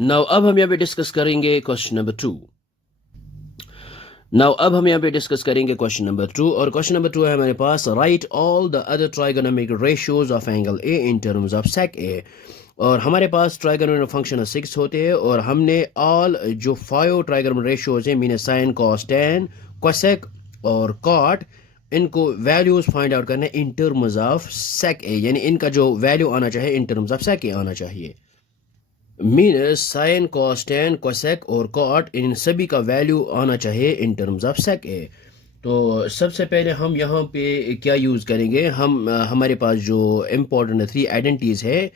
Now अब हम यहाँ पे डिस्कस करेंगे क्वेश्चन नंबर 2। अब हम यहाँ पे डिस्कस करेंगे क्वेश्चन नंबर 2 और क्वेश्चन नंबर 2 है हमारे पास right all the other trigonometric ratios of angle A in terms of sec A. और हमारे पास ट्राइगोनोमेट्रिक फंक्शन 6 होते हैं और हमने ऑल जो 5 ट्राइगोनोमेट्रिक रेशियोज हैं mean sine cos tan cosec और कॉट, इनको वैल्यूज फाइंड आउट करना इन टर्म्स ऑफ सेक ए, यानी इनका जो वैल्यू आना चाहिए इन टर्म्स ऑफ सेक ए आना चाहिए। Mean sine cos tan cosec और कॉट, इन सभी का वैल्यू आना चाहिए इन टर्म्स ऑफ सेक ए। तो सबसे पहले हम यहाँ पे क्या यूज़ करेंगे, हमारे पास जो इम्पोर्टेंट 3 आइडेंटिटीज़ है,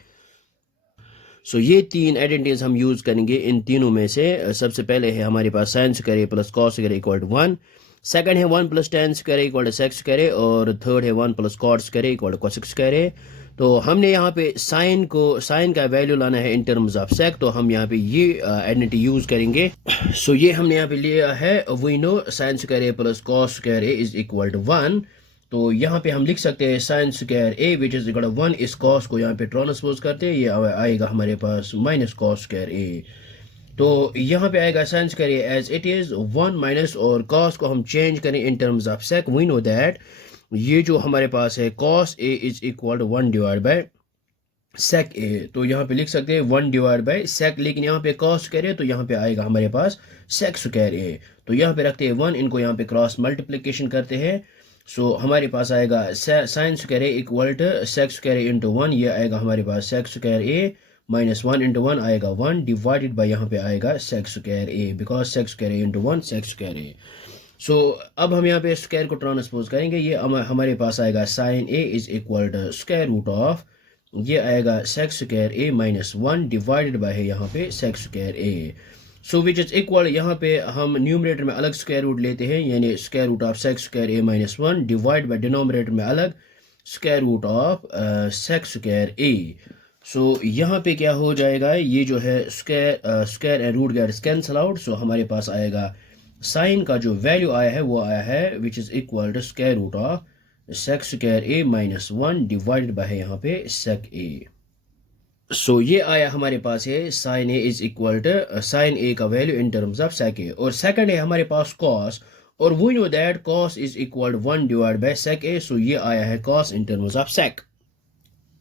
सो ये 3 आइडेंटिटीज़ हम यूज़ करेंगे। इन तीनों में से सबसे पहले है हमारे पास sine square A plus cos square equal to 1, second है 1 plus tan square equal to sec square और थर्ड है 1 plus cot square equal to cosec square. तो हमने यहाँ पे साइन का वैल्यू लाना है इन टर्म्स ऑफ सेक, तो हम यहाँ पे ये आइडेंटिटी यूज़ करेंगे। सो ये हमने यहाँ पे लिया है we know sine square A plus cos square A is equal to 1। तो यहाँ पे हम लिख सकते हैं sine square A which is equal to 1, इस कॉस को यहाँ पे ट्रांसपोज करते हैं, ये आएगा हमारे पास माइनस कॉस स्क्वायर ए। तो यहाँ पे आएगा sine square A as it is 1 minus, और कॉस को हम चेंज करें in terms of sec, we know that ये जो हमारे पास है cos A is equal to 1 divide by sec A. तो यहाँ पे लिख सकते हैं 1 डिवाइड बाय सेक, लेकिन यहाँ पे कॉस स्क्वायर है तो यहाँ पे आएगा हमारे पास सेक स्क्वायर ए। तो यहाँ पे रखते हैं 1, इनको यहाँ पे क्रॉस मल्टीप्लिकेशन करते हैं। सो हमारे पास आएगा sine square A equal to sec square A into 1, ये आएगा हमारे पास sec square A minus 1 into 1 आएगा 1 डिवाइडेड बाय यहाँ पे आएगा sec square A, because sec square A into 1 sec square A. So अब हम यहाँ पे स्क्वायर को ट्रांसपोज करेंगे, ये हमारे पास आएगा sine A is equal to square root of, ये आएगा sec square A minus 1 divided by है यहाँ पे sec square A. So which is equal, यहाँ पे हम न्यूमरेटर में अलग स्क्वायर रूट लेते हैं, यानी square root of sec square A minus 1 divide by denominator में अलग square root of sec square A. So यहाँ पे क्या हो जाएगा, ये जो है square and root gets cancel out. So हमारे पास आएगा साइन का जो वैल्यू आया है वो आया है which is equal to square root of sec square A minus 1 divided by यहाँ पे सेक ए। सो ये आया हमारे पास है sine A is equal to sine A का value in terms of sec A. और सेकंड है हमारे पास कॉस, और we know that cos is equal to 1 divide by sec A. So ये आया है cos in terms of sec.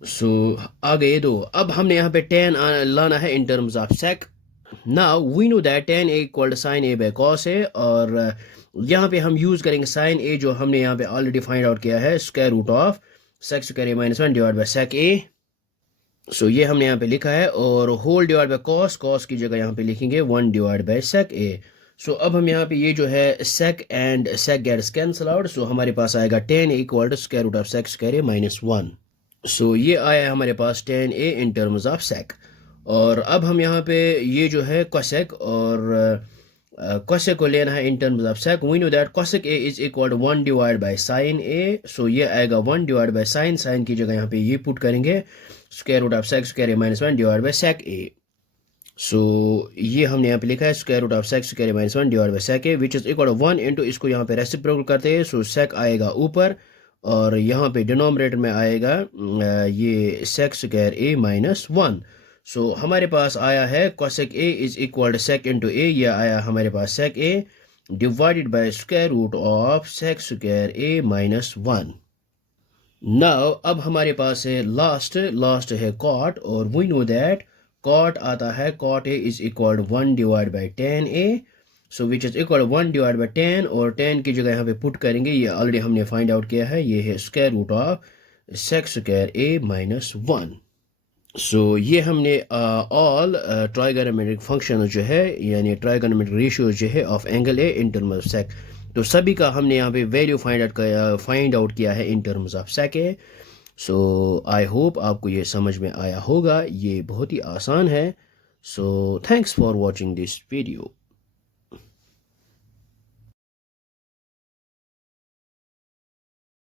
So आ गए दो, अब हमने यहाँ पे टेन लाना है in terms of sec. Now we know that tan A equal to sine A by cos है, और यहाँ पे हम यूज करेंगे साइन ए जो हमने यहाँ पे ऑलरेडी फाइंड आउट किया है square root of sec square A minus 1 divide by sec A. So ये हमने यहाँ पे लिखा है, और whole divide by cos, cos की जगह यहाँ पे लिखेंगे 1 divide by sec A. So अब हम यहाँ पे ये जो है sec and sec gets cancel out, so हमारे पास आएगा tan A equal to square root of sec square A minus 1। So ये आया हमारे पास tan A in terms of sec. और अब हम यहाँ पे ये जो है कोसेक, और कोसेक को लेना है in terms of sec, we know that cosec A is equal to 1 divide by sine A. So ये आएगा 1 डिवाइड बाय साइन, साइन की जगह यहाँ पे ये पुट करेंगे square root of sec square A minus 1 divide by sec A. So ये हमने यहाँ पे लिखा है square root of sec square A minus 1 divide by sec A which is equal to 1 into, इसको यहाँ पे रेसिप्रोकल करते हैं। सो सेक आएगा ऊपर, और यहाँ पे डिनोमिनेटर में आएगा ये सेक स्क्वायर ए माइनस 1। सो हमारे पास आया है cosec A is equal to sec into A, यह आया हमारे पास sec A divided by square root of sec square A minus 1। Now अब हमारे पास है लास्ट है कॉट, और वी नो दैट कॉट आता है cot A is equal to 1 divide by tan A. So which is equal 1 divide by 10, और 10 की जगह यहाँ पे पुट करेंगे, ये ऑलरेडी हमने फाइंड आउट किया है, ये है square root of sec square A minus 1। So ये हमने ऑल ट्राइगोनोमेट्रिक फंक्शन जो है, यानी ट्राइगोनोमेट्रिक रेशियो जो है of angle A in terms of sec, तो सभी का हमने यहाँ पे वैल्यू फाइंड आउट किया है in terms of sec A. So I hope आपको ये समझ में आया होगा, ये बहुत ही आसान है। So thanks for watching this video.